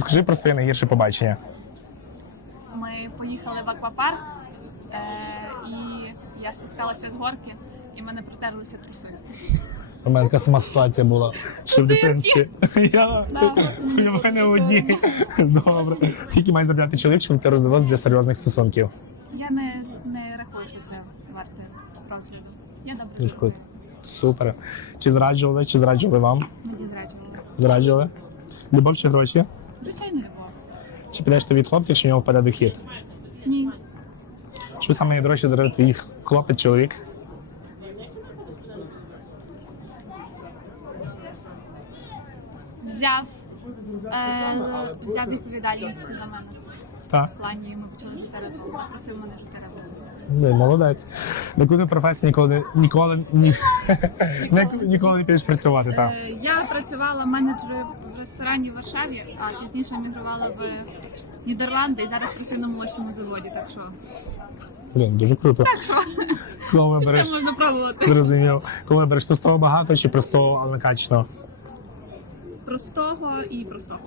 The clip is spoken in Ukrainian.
Розкажи про своє найгірше побачення. Ми поїхали в аквапарк, е, і я спускалася з горки, і в мене протерлися труси. У мене така сама ситуація була. Що в дитинстві. Я Да, в мене одні. Добре. Скільки має заробляти чоловік, щоб ти розвелась для серйозних стосунків? Я не, не рахую, що це варте розгляду. Я добре Дуже живу. круто. Супер. Чи зраджували, чи зраджували вам? Мені зраджували. Зраджували? Любов чи гроші? Звичайно, любов. Чи підеш ти від хлопця, якщо в нього впаде дохід? Ні. Що саме найдорожче дарує твій хлопець, чоловік? Взяв, е, взяв відповідальність за мене. Так. В плані ми почали жити разом. Запросив мене жити разом. Ну, молодець. На яку ти професію ніколи не- ніколи ні, не- ніколи не підеш працювати, так. Е, Я працювала менеджером в ресторані в Варшаві, а пізніше емігрувала в Нідерланди і зараз працюю на молочному заводі. Так що Блін, дуже круто. так що Коли вибереш, все можна пробувати. зрозумів. Коли вибереш товстого багато чи простого, але накачаного? Простого і простого.